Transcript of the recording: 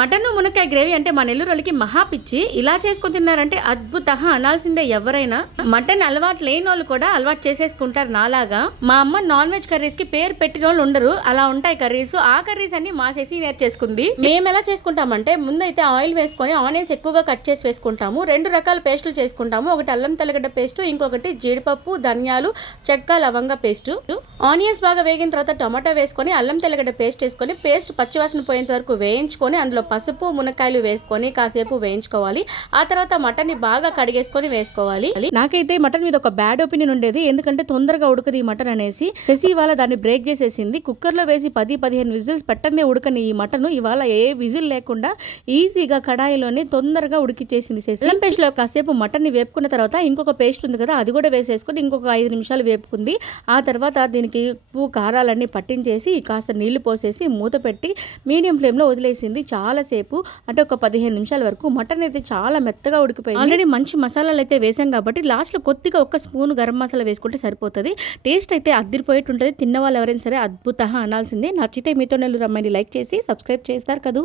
Mutton మునక్కాయ gravy అంటే మా నెల్లూరుకి మహా పిచ్చి. ఇలా చేసుకుని తిన్నారంటే అద్భుత అనాల్సిందే ఎవరైనా. మటన్ అలవాటు లేని వాళ్ళు కూడా అలవాటు చేసేసుకుంటారు నాలాగా. మా అమ్మ నాన్ వెజ్ కర్రీస్ కి పేరు పెట్టిన వాళ్ళు ఉండరు, అలా ఉంటాయి కర్రీస్. ఆ కర్రీస్ అన్ని మా సెసి నేర్చేసుకుంది. మేము ఎలా చేసుకుంటామంటే ముందైతే ఆయిల్ వేసుకొని ఆనియన్స్ ఎక్కువగా కట్ చేసి వేసుకుంటాము. 2 రకాల పేస్టులు చేసుకుంటాము. ఒకటి అల్లం తెల్లగడ్డ పేస్ట్, ఇంకొకటి జీడిపప్పు, ధనియాలు, చెక్క, లవంగ పేస్ట్. ఆనియన్స్ బాగా వేగిన తర్వాత టమాటో వేసుకొని అల్లం తెల్లగడ్డ పేస్ట్ వేసుకొని పేస్ట్ పచ్చివాసన పోయేంత వరకు వేయించుకొని అందులో పసుపు, మునక్కాయలు వేసుకొని కాసేపు వేయించుకోవాలి. ఆ తర్వాత మటన్ ని బాగా కడిగేసుకొని వేసుకోవాలి. నాకైతే మటన్ మీద ఒక బ్యాడ్ ఒపీనియన్ ఉండేది, ఎందుకంటే తొందరగా ఉడకదు ఈ మటన్ అనేసి. శశి ఇవాళ దాన్ని బ్రేక్ చేసేసింది. కుక్కర్ లో వేసి 10-15 విజిల్స్ పెట్టందే ఉడకని ఈ మటన్ ఇవాళ ఏ విజిల్ లేకుండా ఈజీగా కడాయిలోనే తొందరగా ఉడికిచ్చేసింది శశి. అల్లం పేస్ట్ లో కాసేపు మటన్ ని వేపుకున్న తర్వాత ఇంకొక పేస్ట్ ఉంది కదా, అది కూడా వేసేసుకొని ఇంకొక 5 నిమిషాలు వేపుకుంది. ఆ తర్వాత దీనికి ఉప్పు కారాలన్నీ పట్టించేసి కాస్త నీళ్లు పోసేసి మూత పెట్టి మీడియం ఫ్లేమ్ లో వదిలేసింది చాలాసేపు. అంటే ఒక 15 నిమిషాల వరకు. మటన్ అయితే చాలా మెత్తగా ఉడికిపోయింది. ఆల్రెడీ మంచి మసాలాలు అయితే వేసాం కాబట్టి లాస్ట్ లో కొద్దిగా 1 స్పూన్ గరం మసాలా వేసుకుంటే సరిపోతుంది. టేస్ట్ అయితే అద్దరిపోయేట్టుంటది. తిన్న వాళ్ళు ఎవరైనా సరే అద్భుత అనాల్సిందే. నచ్చితే మీతో నెల్లూరు అమ్మాయిని లైక్ చేసి సబ్స్క్రైబ్ చేస్తారు కదూ.